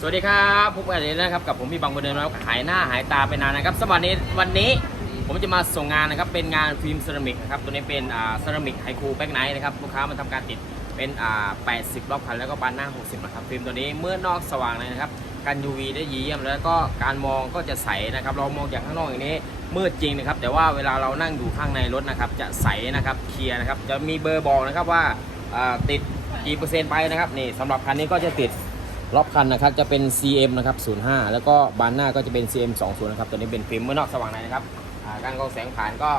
สวัสดีครับพบกันอีกแล้วนะครับกับผมพี่บังบนเดิมแล้วหายหน้าหายตาไปนานนะครับสวัสดีวันนี้ผมจะมาส่งงานนะครับเป็นงานฟิล์มเซรามิกนะครับตัวนี้เป็นอ่าเซรามิกไฮคูแบ็กไนท์นะครับลูกค้ามาทำการติดเป็นอ่า80 รอบคันแล้วก็บานหน้า 60 นะครับฟิล์มตัวนี้เมื่อนอกสว่างเลยนะครับกัน UV ได้เยี่ยมแล้วก็การมองก็จะใสนะครับเรามองจากข้างนอกอย่างนี้มืดจริงนะครับแต่ว่าเวลาเรานั่งอยู่ข้างในรถนะครับจะใสนะครับเคลียร์นะครับจะมีเบอร์บอกนะครับว่าอ่าติดกี่เปอร์เซ็นต์ไปนะครับนี่สำหรับคันนี้ก็จะติด รอบคันนะครับจะเป็น CM นะครับ05 แล้วก็บานหน้าก็จะเป็น CM 20นะครับตัวนี้เป็นฟิล์มเมื่อนอกสว่างในนะครับการกรองแสงผ่านก็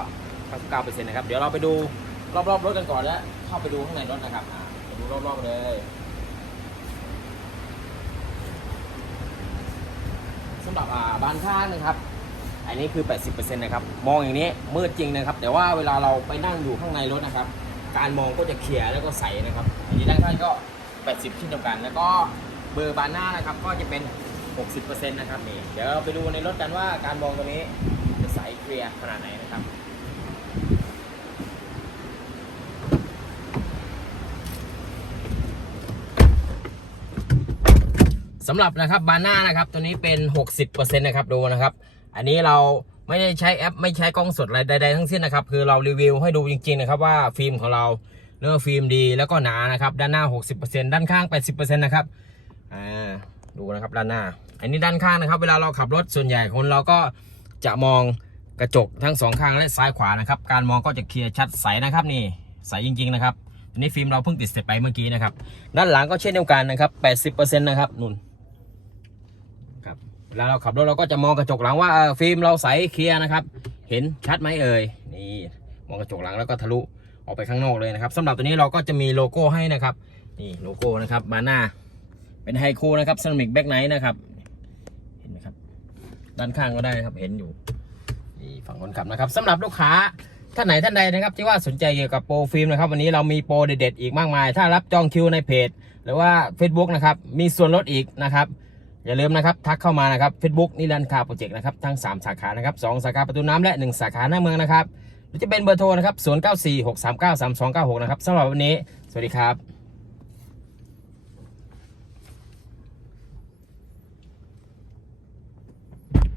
99%นะครับเดี๋ยวเราไปดูรอบๆรถกันก่อนแล้วเข้าไปดูข้างในรถนะครับอ่าไปดูรอบๆเลยสำหรับบานข้างนะครับ อันนี้คือ 80%นะครับมองอย่างนี้มืดจริงนะครับ แต่ว่าเวลาเราไปนั่งอยู่ข้างในรถนะครับ การมองก็จะเคลียร์แล้วก็ใสนะครับอันนี้ด้านข้างก็ 80เช่นเดียวกันแล้วก็ บอร์บานหน้านะครับก็จะเป็น 60%นะครับนี่เดี๋ยวเราไปดูในรถกันว่าการมองตัวนี้จะใสเคลียร์ขนาดไหนนะครับสำหรับนะครับบานหน้านะครับตัวนี้เป็น 60%นะครับดูนะครับ อันนี้เราไม่ได้ใช้แอปไม่ใช้กล้องสดอะไรใดๆทั้งสิ้นนะครับ คือเรารีวิวให้ดูจริงๆนะครับว่าฟิล์มของเราเนื้อฟิล์มดีแล้วก็หนานะครับ ด้านหน้า 60%ด้านข้าง 80%นะครับ อ่าดูนะครับด้านหน้า อันนี้ด้านข้างนะครับ เวลาเราขับรถส่วนใหญ่คนเราก็จะมองกระจกทั้งสองข้างและซ้ายขวานะครับ การมองก็จะเคลียร์ชัดใสนะครับนี่ใสจริง ๆ นะครับอันนี้ฟิล์มเราเพิ่งติดเสร็จไปเมื่อกี้นะครับ ด้านหลังก็เช่นเดียวกันนะครับ80%นะครับนุ่นครับเวลาเราขับรถเราก็จะมองกระจกหลังว่าฟิล์มเราใสเคลียร์นะครับ เห็นชัดไหมเอ่ยนี่มองกระจกหลังแล้วก็ทะลุออกไปข้างนอกเลยนะครับสำหรับตัวนี้เราก็จะมีโลโก้ให้นะครับนี่โลโก้นะครับมาหน้า เป็นไฮคูนะครับซ e มิกแบ็กไนท์นะครับ เห็นไหมครับ ด้านข้างก็ได้นะครับ เห็นอยู่นี่ฝั่งคนขับนะครับสำหรับลูกค้าท่านไหนท่านใดนะครับ ที่ว่าสนใจเกี่ยวกับโปรฟิล์มนะครับ วันนี้เรามีโปรเด็ดๆอีกมากมาย ถ้ารับจองคิวในเพจ หรือว่า Facebook นะครับ มีส่วนลดอีกนะครับ อย่าลืมนะครับ ทักเข้ามานะครับ Facebook นิรันดร์คาโปรเจกต์นะครับ ทั้ง 3 สาขานะครับ 2 สาขาประตูน้ำและ 1 สาขาหน้าเมืองนะครับหรือจะเป็นเบอร์โทรนะครับ0946393296นะครับสำหรับวันนี้ สวัสดีครับ